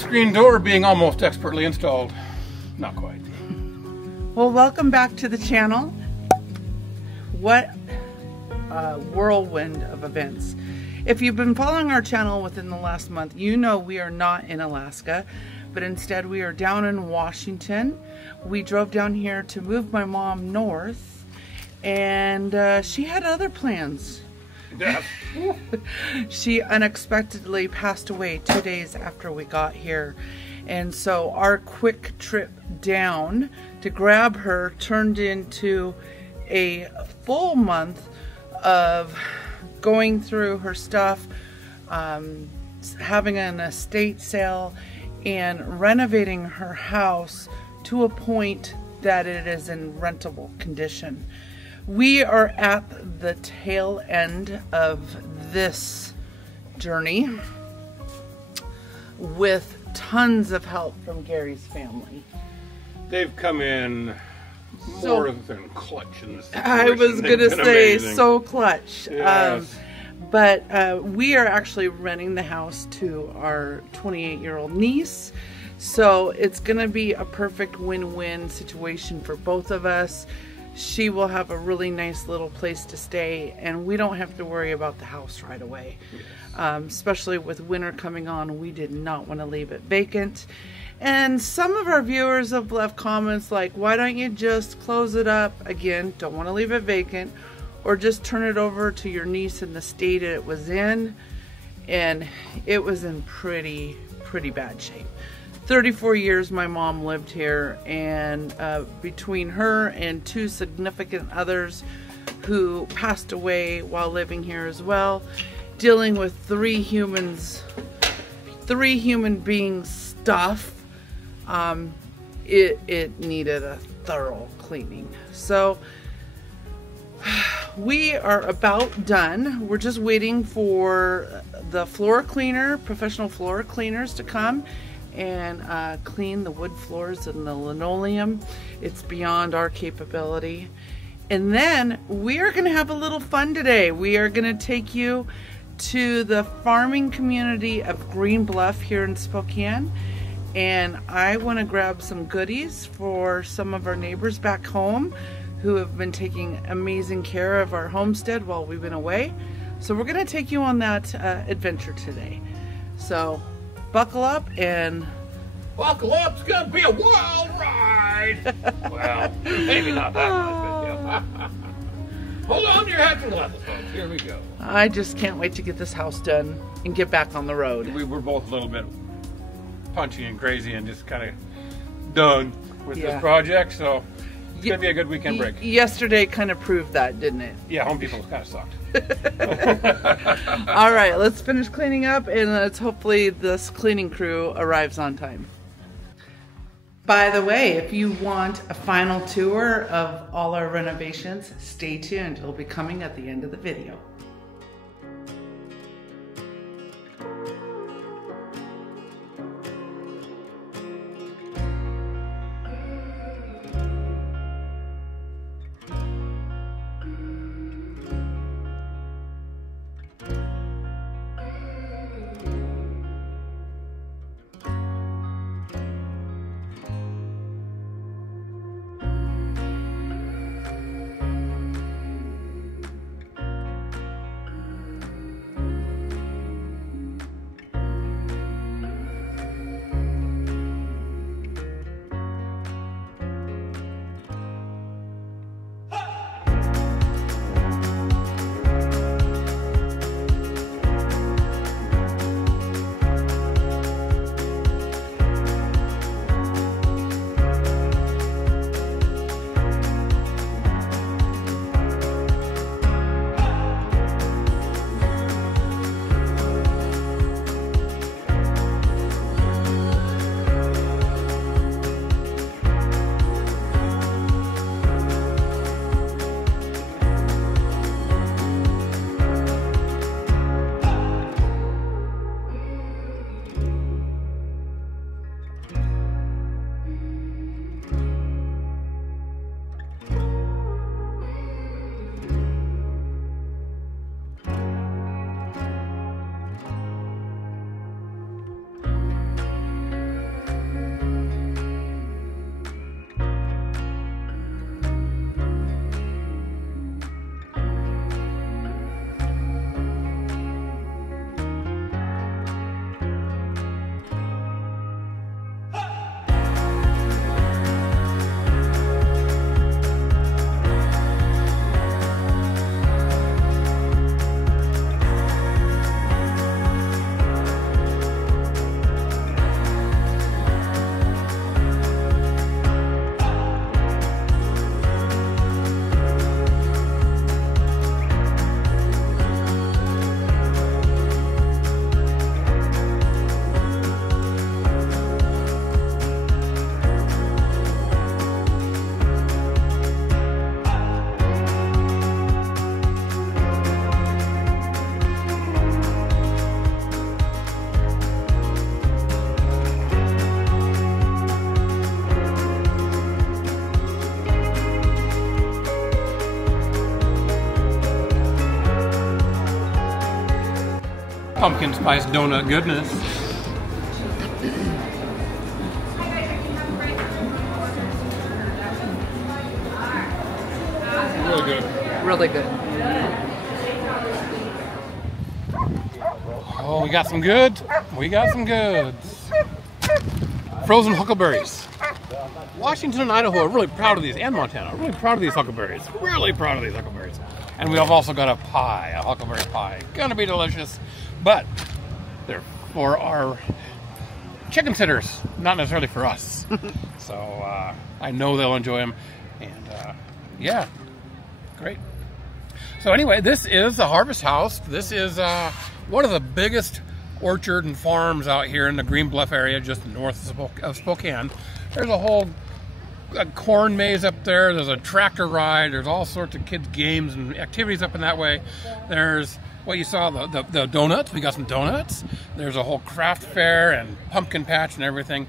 screen door being almost expertly installed. Not quite. Well, welcome back to the channel. What a whirlwind of events. If you've been following our channel within the last month, you know we are not in Alaska, but instead we are down in Washington. We drove down here to move my mom north, and she had other plans. Yes. She unexpectedly passed away 2 days after we got here. And so our quick trip down to grab her turned into a full month of going through her stuff, having an estate sale, and renovating her house to a point that it is in rentable condition. We are at the tail end of this journey with tons of help from Gary's family. They've come in more than clutch in this situation. I was going to say amazing. So clutch. Yes. But we are actually renting the house to our 28-year-old niece. So it's going to be a perfect win-win situation for both of us. She will have a really nice little place to stay, and we don't have to worry about the house right away. Yes. Especially with winter coming on, we did not want to leave it vacant. And some of our viewers have left comments like, why don't you just close it up? Again, don't want to leave it vacant, or just turn it over to your niece in the state it was in. And it was in pretty bad shape. 34 years my mom lived here, and between her and two significant others who passed away while living here as well, dealing with three human beings stuff, it needed a thorough cleaning. So we are about done. We're just waiting for the floor cleaner, professional floor cleaners, to come and clean the wood floors and the linoleum. It's beyond our capability. And then we are going to have a little fun today. We are going to take you to the farming community of Greenbluff here in Spokane, and I want to grab some goodies for some of our neighbors back home who have been taking amazing care of our homestead while we've been away. So we're going to take you on that adventure today. So buckle up and... Buckle up, it's gonna be a wild ride! Well, maybe not that much, but yeah. Hold on to your hats and glasses, folks. Here we go. I just can't wait to get this house done and get back on the road. We were both a little bit punchy and crazy and just kind of done with this project, so it's gonna be a good weekend break. Yesterday kind of proved that, didn't it? Yeah, Home Depot kind of sucked. All right, let's finish cleaning up, and let's hopefully this cleaning crew arrives on time. By the way, if you want a final tour of all our renovations, stay tuned. It'll be coming at the end of the video. pumpkin spice donut goodness. Really good. Really good. Oh, we got some goods. We got some goods. Frozen huckleberries. Washington and Idaho are really proud of these, and Montana. Really proud of these huckleberries. Really proud of these huckleberries. And we have also got a pie, a huckleberry pie. Gonna be delicious, but they're for our chicken sitters, not necessarily for us. So I know they'll enjoy them, and yeah, great. So anyway, this is the Harvest House. This is one of the biggest orchard and farms out here in the Greenbluff area, just north of Spokane. There's a whole corn maze up there. There's a tractor ride. There's all sorts of kids' games and activities up in that way. There's what you saw, the donuts. We got some donuts. There's a whole craft fair and pumpkin patch and everything.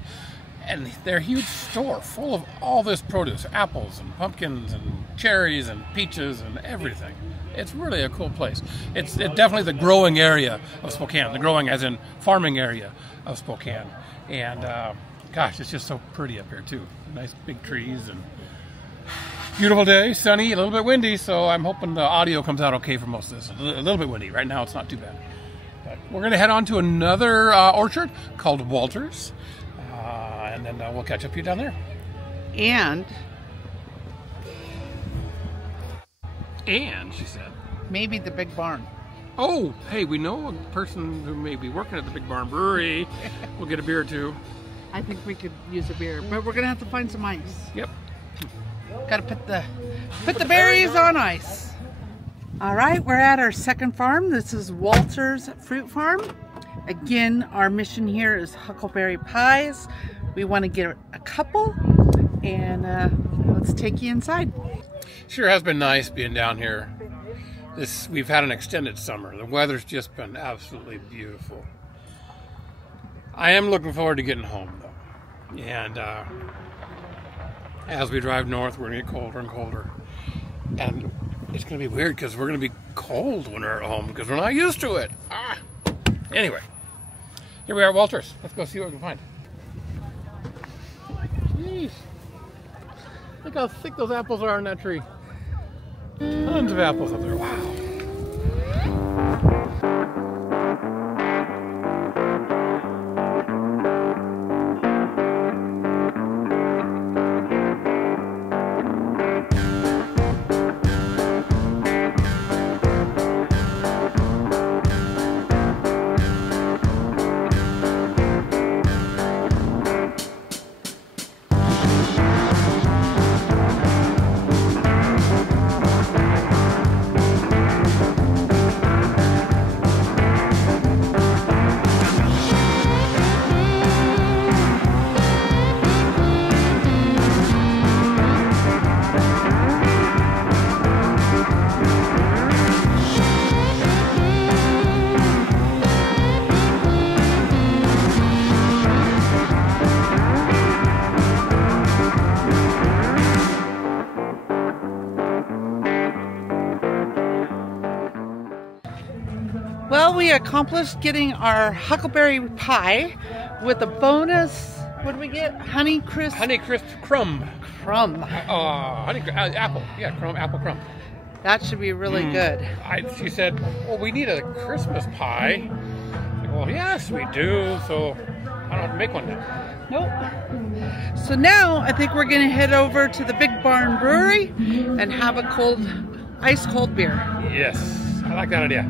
And they're a huge store full of all this produce, apples and pumpkins and cherries and peaches and everything. It's really a cool place. It's definitely the growing area of Spokane, the growing as in farming area of Spokane. And gosh, it's just so pretty up here too. Nice big trees and beautiful day, sunny, a little bit windy, so I'm hoping the audio comes out okay for most of this. A little bit windy. Right now it's not too bad. But we're going to head on to another orchard called Walter's. And then we'll catch up with you down there. And she said, maybe the big barn. oh, hey, we know a person who may be working at the Big Barn Brewery. We'll get a beer or two. I think we could use a beer, but we're gonna have to find some ice. Yep. Gotta put the berries on ice. All right, we're at our second farm. This is Walter's Fruit Farm. Again, our mission here is huckleberry pies. We want to get a couple, and let's take you inside. Sure has been nice being down here. We've had an extended summer. The weather's just been absolutely beautiful. I am looking forward to getting home though. And as we drive north, we're gonna get colder and colder. And it's gonna be weird because we're gonna be cold when we're at home because we're not used to it. Anyway, here we are at Walter's. Let's go see what we can find. Jeez. Look how thick those apples are in that tree. Tons of apples up there. Wow. Well, we accomplished getting our huckleberry pie with a bonus. What did we get? Honeycrisp crumb. crumb. Apple. Yeah, apple crumb. That should be really good. She said, well, we need a Christmas pie. Like, well, yes, we do. So I don't have to make one now. Nope. So now I think we're going to head over to the Big Barn Brewery and have a ice cold beer. Yes, I like that idea.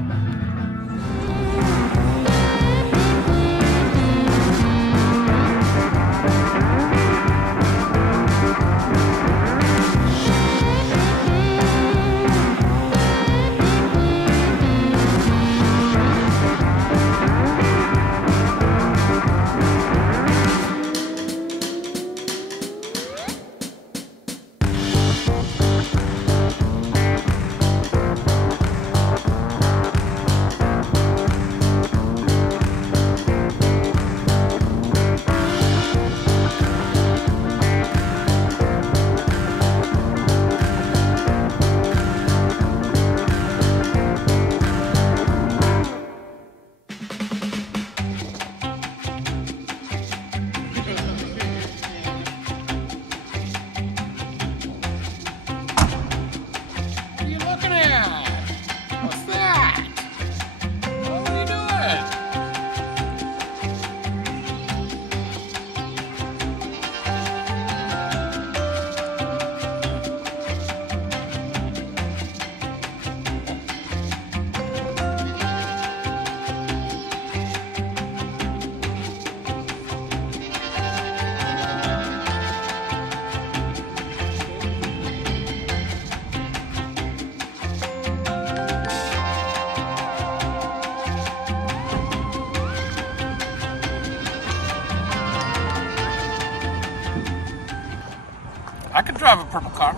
drive a purple car.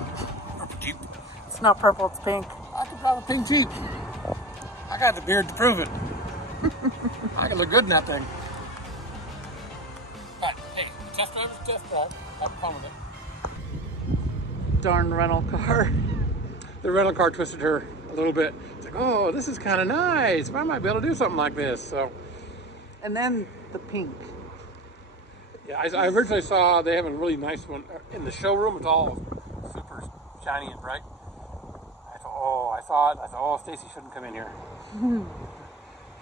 Purple Jeep. It's not purple, it's pink. I can drive a pink Jeep. I got the beard to prove it. I can look good in that thing. But hey, the test drive is a test drive. Have fun with it. Darn rental car. The rental car twisted her a little bit. It's like, oh, this is kind of nice. I might be able to do something like this. So, And then the pink. yeah, I originally saw they have a really nice one in the showroom. It's all super shiny and bright. I thought, oh, Stacey shouldn't come in here.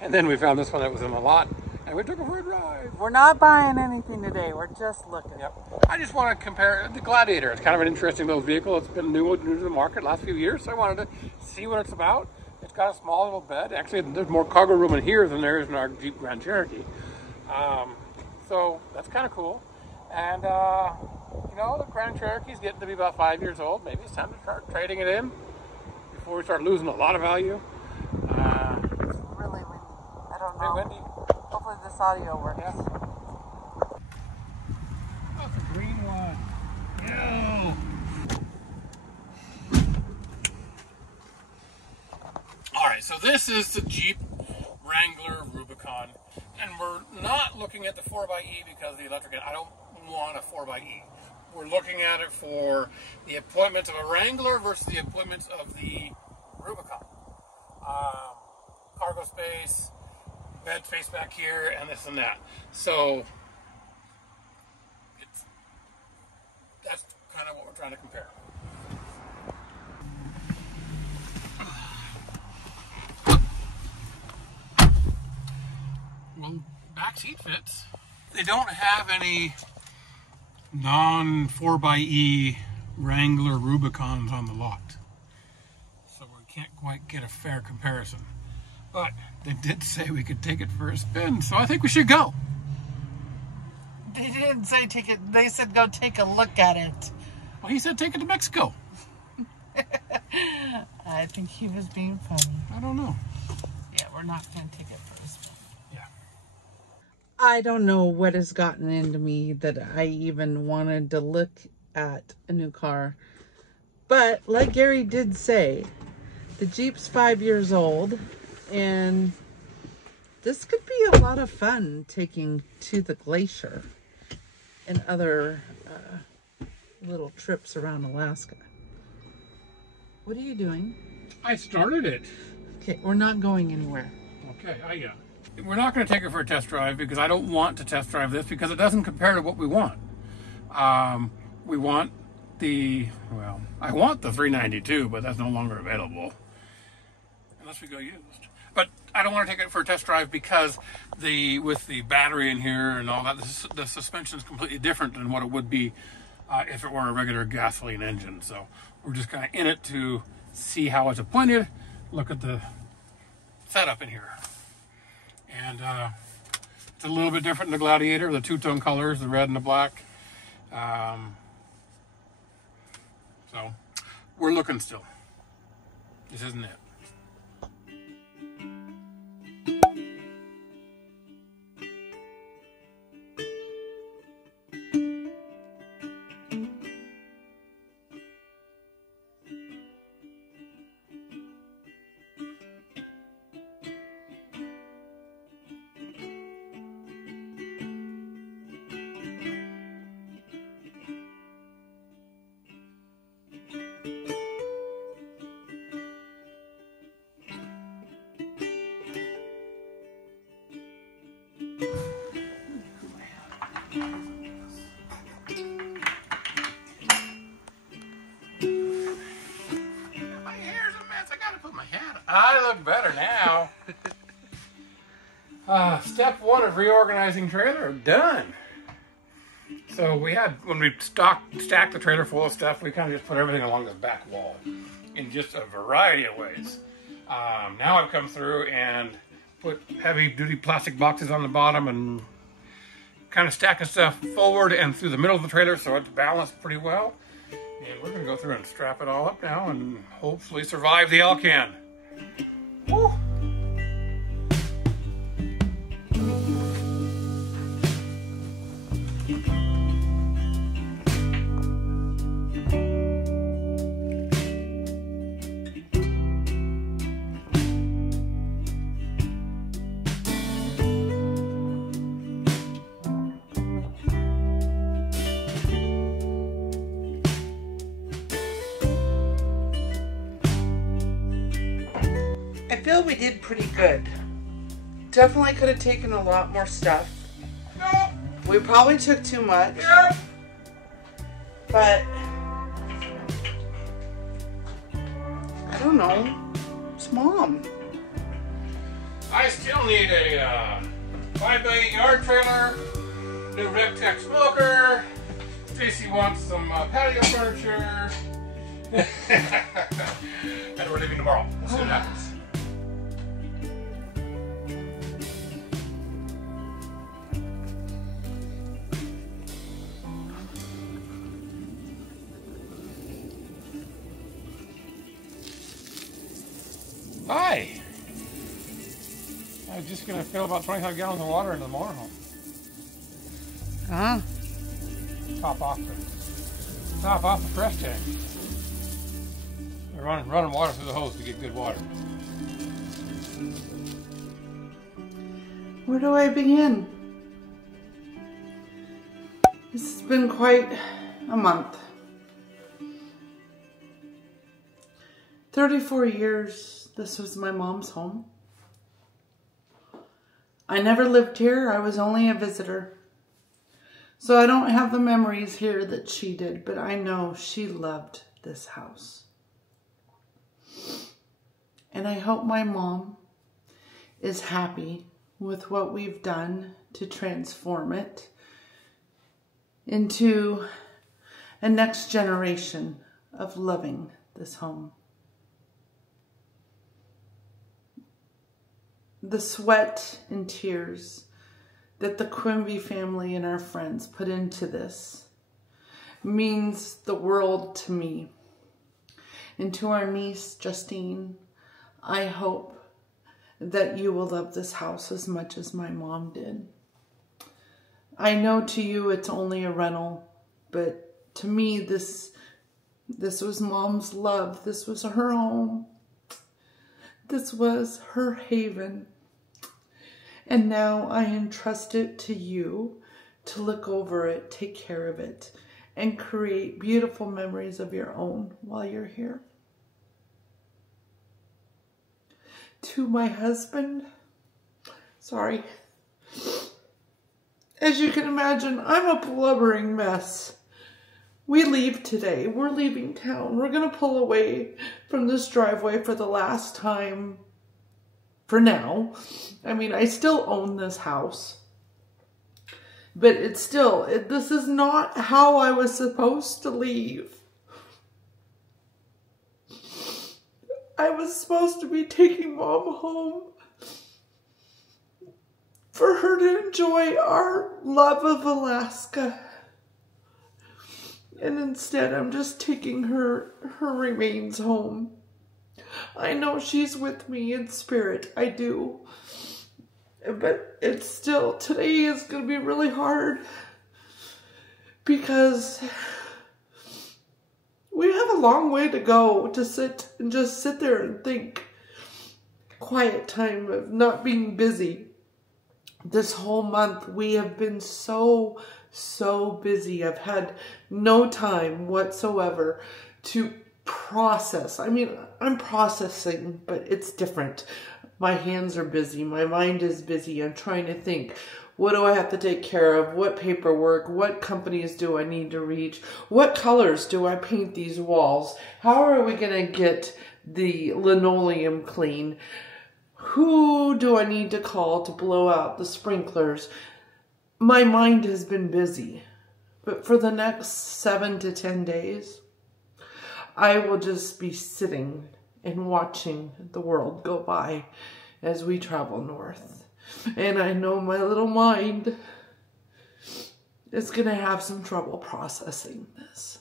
And then we found this one that was in the lot, and we took it for a drive. We're not buying anything today. We're just looking. Yep. I just want to compare the Gladiator. It's kind of an interesting little vehicle. It's been new to the market last few years, so I wanted to see what it's about. It's got a small little bed. Actually, there's more cargo room in here than there is in our Jeep Grand Cherokee. So that's kind of cool. And, you know, the Grand Cherokee's getting to be about 5 years old. Maybe it's time to start trading it in before we start losing a lot of value. It's really windy. I don't know. Hey, Wendy. Hopefully this audio works. Yeah. That's a green one. Ew. All right, so this is the Jeep Wrangler Rubicon, and we're not looking at the 4xe because the electric. I don't want a 4xe. We're looking at it for the appointments of a Wrangler versus the appointments of the Rubicon. Cargo space, bed space back here, and this and that. So that's kind of what we're trying to compare. Well, back seat fits. They don't have any non 4xe Wrangler Rubicons on the lot, so we can't quite get a fair comparison. But they did say we could take it for a spin, so I think we should go. They didn't say take it. They said go take a look at it. Well, he said take it to Mexico. I think he was being funny. I don't know. Yeah, we're not going to take it for a spin. Yeah. I don't know what has gotten into me that I even wanted to look at a new car. But like Gary did say, the Jeep's 5 years old, and this could be a lot of fun taking to the glacier and other little trips around Alaska. What are you doing? I started it. Okay, we're not going anywhere. Okay, we're not going to take it for a test drive because I don't want to test drive this because it doesn't compare to what we want. We want I want the 392, but that's no longer available unless we go used. But I don't want to take it for a test drive because with the battery in here and all that, the suspension is completely different than what it would be if it were a regular gasoline engine. So we're just kind of in it to see how it's appointed, look at the setup in here. And it's a little bit different than the Gladiator, the two-tone colors, the red and the black. So we're looking still. This isn't it. I look better now. Step one of reorganizing trailer done. So when we stacked the trailer full of stuff, we kind of just put everything along the back wall in just a variety of ways. Now I've come through and put heavy duty plastic boxes on the bottom and kind of stacking stuff forward and through the middle of the trailer so it's balanced pretty well. And we're going to go through and strap it all up now and hopefully survive the Alcan. Woo! feel we did pretty good. Definitely could have taken a lot more stuff. We probably took too much. But I don't know. It's Mom. I still need a 5x8 yard trailer, new Rectech smoker. Stacey wants some patio furniture. And we're leaving tomorrow. We'll see what happens. Hi. I was just gonna fill about 25 gallons of water into the motorhome. Huh? Top off the fresh tank. We're running water through the hose to get good water. Where do I begin? This has been quite a month. 34 years, this was my mom's home. I never lived here, I was only a visitor. So I don't have the memories here that she did, but I know she loved this house. And I hope my mom is happy with what we've done to transform it into a next generation of loving this home. The sweat and tears that the Quimby family and our friends put into this means the world to me. And to our niece, Justine, I hope that you will love this house as much as my mom did. I know to you it's only a rental, but to me this was Mom's love. This was her home. This was her haven. And now I entrust it to you to look over it, take care of it, and create beautiful memories of your own while you're here. To my husband, sorry. As you can imagine, I'm a blubbering mess. We leave today. We're leaving town. We're going to pull away from this driveway for the last time. For now. I mean, I still own this house. But it's still, this is not how I was supposed to leave. I was supposed to be taking Mom home for her to enjoy our love of Alaska. And instead, I'm just taking her remains home. I know she's with me in spirit, I do. But it's still, today is going to be really hard because we have a long way to go to just sit there and think. Quiet time of not being busy. This whole month we have been so busy. I've had no time whatsoever to process. I mean, I'm processing, but it's different. My hands are busy. My mind is busy. I'm trying to think, what do I have to take care of? What paperwork? What companies do I need to reach? What colors do I paint these walls? How are we going to get the linoleum clean? Who do I need to call to blow out the sprinklers? My mind has been busy. But for the next 7 to 10 days, I will just be sitting and watching the world go by as we travel north. And I know my little mind is going to have some trouble processing this.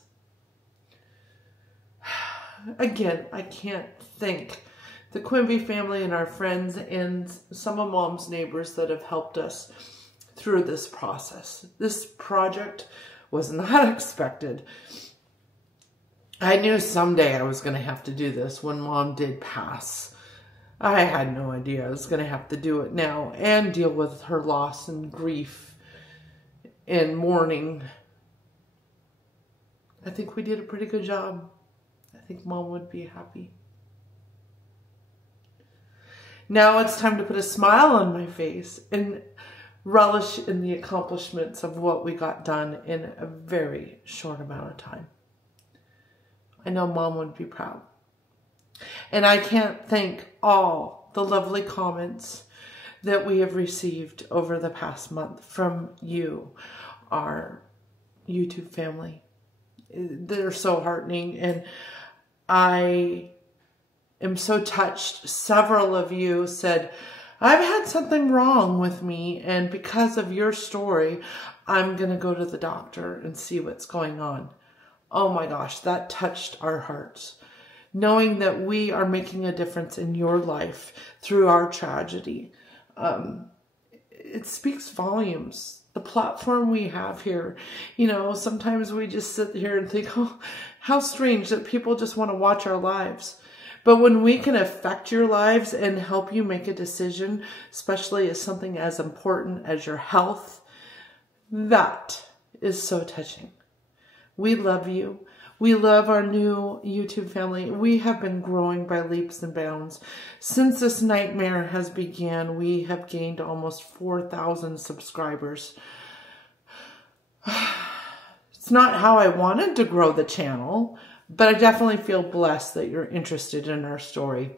Again, I can't thank the Quimby family and our friends and some of Mom's neighbors that have helped us through this process. This project was not expected. I knew someday I was going to have to do this when Mom did pass. I had no idea I was going to have to do it now and deal with her loss and grief and mourning. I think we did a pretty good job. I think Mom would be happy. Now it's time to put a smile on my face and relish in the accomplishments of what we got done in a very short amount of time. I know Mom would be proud. And I can't thank all the lovely comments that we have received over the past month from you, our YouTube family. They're so heartening, and I am so touched. Several of you said, I've had something wrong with me, and because of your story, I'm going to go to the doctor and see what's going on. Oh my gosh, that touched our hearts. Knowing that we are making a difference in your life through our tragedy. It speaks volumes. The platform we have here, you know, sometimes we just sit here and think, oh, how strange that people just want to watch our lives. But when we can affect your lives and help you make a decision, especially as something as important as your health, that is so touching. We love you. We love our new YouTube family. We have been growing by leaps and bounds. Since this nightmare has began, we have gained almost 4,000 subscribers. It's not how I wanted to grow the channel, but I definitely feel blessed that you're interested in our story.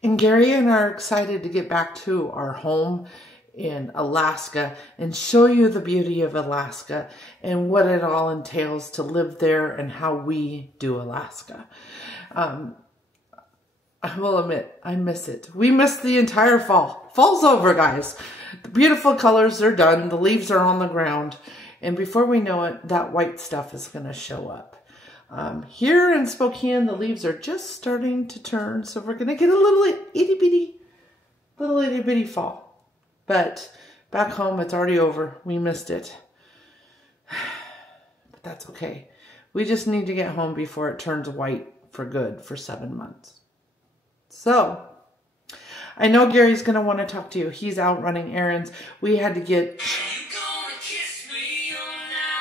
And Gary and I are excited to get back to our home in Alaska and show you the beauty of Alaska and what it all entails to live there and how we do Alaska. I will admit, I miss it. We miss the entire fall. Fall's over, guys. The beautiful colors are done. The leaves are on the ground. And before we know it, that white stuff is going to show up. Here in Spokane, the leaves are just starting to turn. So we're going to get a little itty bitty fall. But back home, it's already over. We missed it. But that's okay. We just need to get home before it turns white for good for 7 months. So, I know Gary's going to want to talk to you. He's out running errands. We had to get...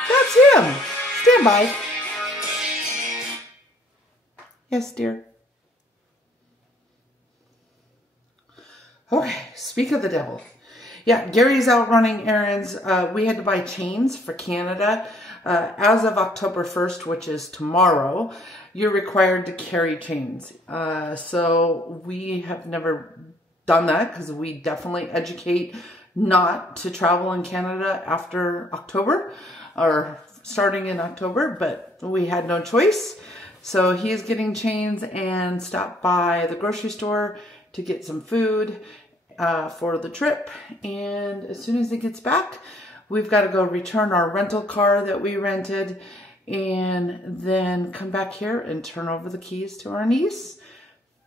That's him. Stand by. Yes, dear. Okay, speak of the devil. Yeah, Gary's out running errands. We had to buy chains for Canada. As of October 1st, which is tomorrow, you're required to carry chains. So we have never done that because we definitely educate not to travel in Canada after October or starting in October, but we had no choice. So he's getting chains and stopped by the grocery store to get some food for the trip. And as soon as he gets back, we've got to go return our rental car that we rented and then come back here and turn over the keys to our niece,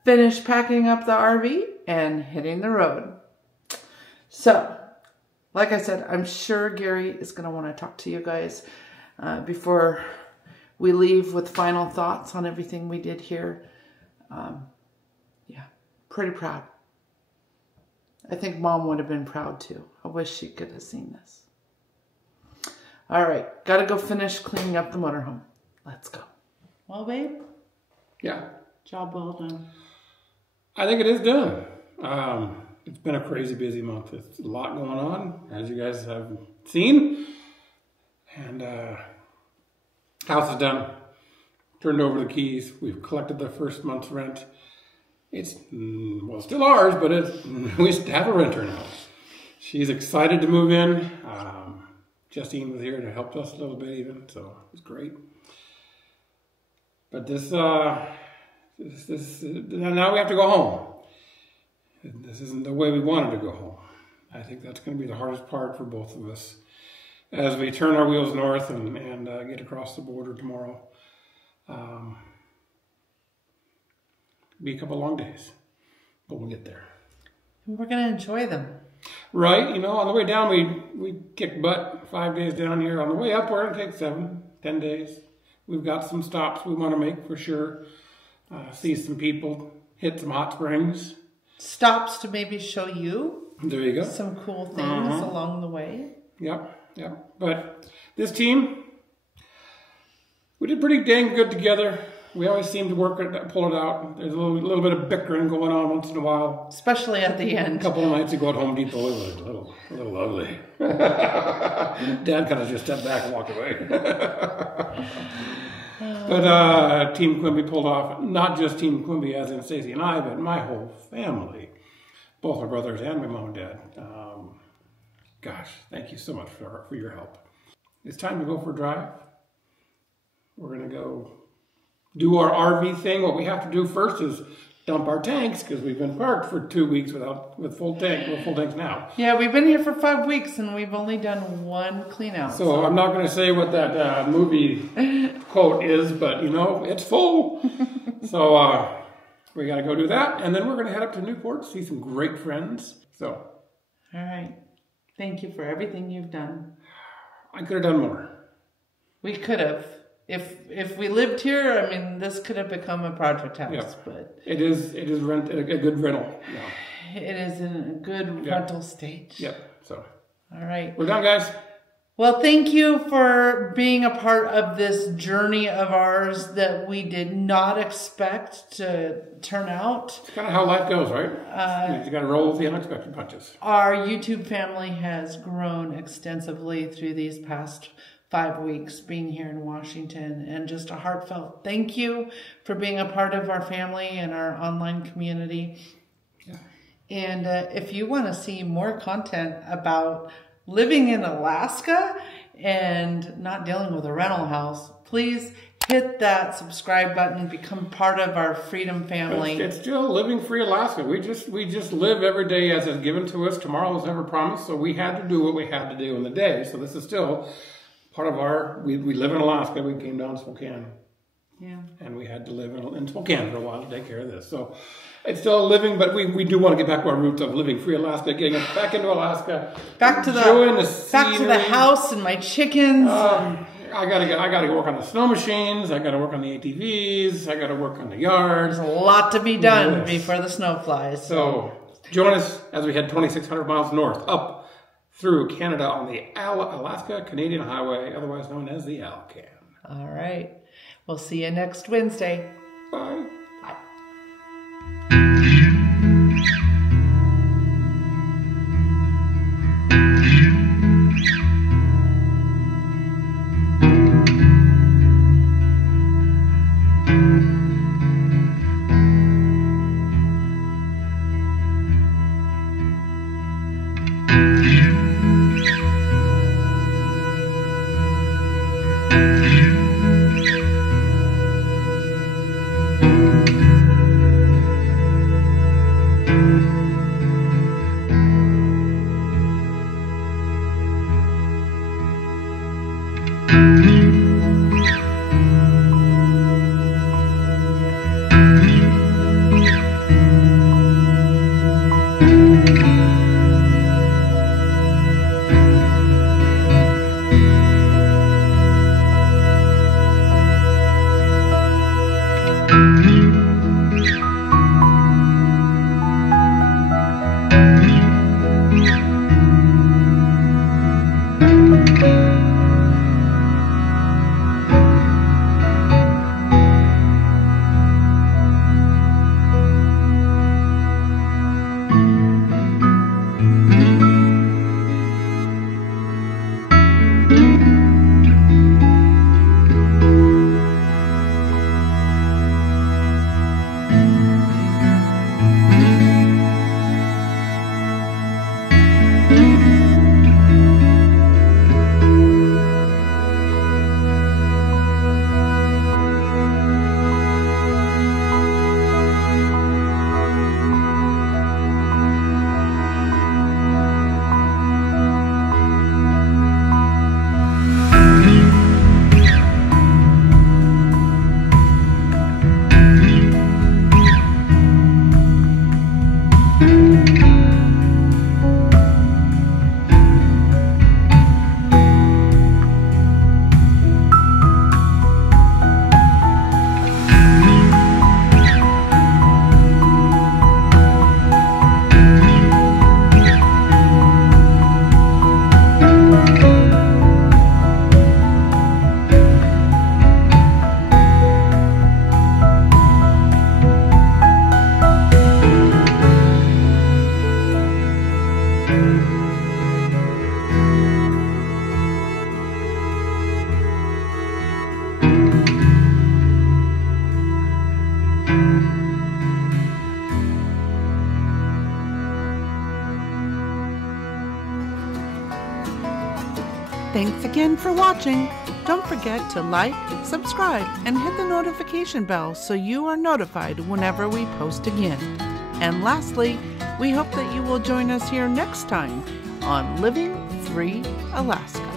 finish packing up the RV and hitting the road. So, like I said, I'm sure Gary is going to want to talk to you guys before we leave with final thoughts on everything we did here. Yeah, pretty proud. I think Mom would have been proud too. I wish she could have seen this. All right, got to go finish cleaning up the motorhome. Let's go. Well, babe? Yeah. Job well done. I think it is done. It's been a crazy busy month. It's a lot going on, as you guys have seen. And house is done. Turned over the keys. We've collected the first month's rent. It's, well, still ours, but we have a renter now. She's excited to move in. Justine was here to help us a little bit even, so it was great. But now we have to go home. This isn't the way we wanted to go home. I think that's going to be the hardest part for both of us as we turn our wheels north and get across the border tomorrow. Be a couple long days, but we'll get there. We're going to enjoy them. Right, you know, on the way down we kick butt 5 days down here. On the way up, we're going to take 7, 10 days. We've got some stops we want to make for sure. See some people, hit some hot springs. Stops to maybe show you. There you go. Some cool things along the way. Yep. But this team, we did pretty dang good together. We always seem to pull it out. There's a little bit of bickering going on once in a while. Especially at the end. A couple of nights ago at Home Depot, it was a little ugly. Dad kind of just stepped back and walked away. But Team Quimby pulled off, not just Team Quimby as in Stacey and I, but my whole family. Both our brothers and my mom and dad. Gosh, thank you so much for your help. It's time to go for a drive. We're going to go do our RV thing. What we have to do first is dump our tanks because we've been parked for 2 weeks with full tanks now. Yeah, we've been here for 5 weeks and we've only done one clean out. So I'm not going to say what that movie quote is, but you know, it's full. So we got to go do that. And then we're going to head up to Newport, see some great friends. So. All right. Thank you for everything you've done. I could have done more. We could have. If we lived here, I mean, this could have become a project house. Yeah. But it is a good rental. Yeah. It is in a good rental stage. Yep. So. All right. We're done, guys. Well, thank you for being a part of this journey of ours that we did not expect to turn out. It's kind of how life goes, right? You got to roll with the unexpected punches. Our YouTube family has grown extensively through these past 5 weeks being here in Washington, and just a heartfelt thank you for being a part of our family and our online community. Yeah. And if you want to see more content about living in Alaska and not dealing with a rental house, please hit that subscribe button, become part of our freedom family. It's still living free Alaska. We just live every day as it's given to us. Tomorrow was never promised, so we had to do what we had to do in the day. So this is still part of we live in Alaska. We came down to Spokane. Yeah. And we had to live in Spokane for a while to take care of this. So it's still living, but we do want to get back to our roots of living free Alaska, getting us back into Alaska. Back to the house and my chickens. I gotta work on the snow machines. I gotta work on the ATVs. I gotta work on the yards. There's a lot to be done before the snow flies. So join us as we head 2,600 miles north up through Canada on the Alaska-Canadian Highway, otherwise known as the Alcan. All right. We'll see you next Wednesday. Bye. Bye. Thanks again for watching. Don't forget to like, subscribe, and hit the notification bell so you are notified whenever we post again. And lastly, we hope that you will join us here next time on Living Free Alaska.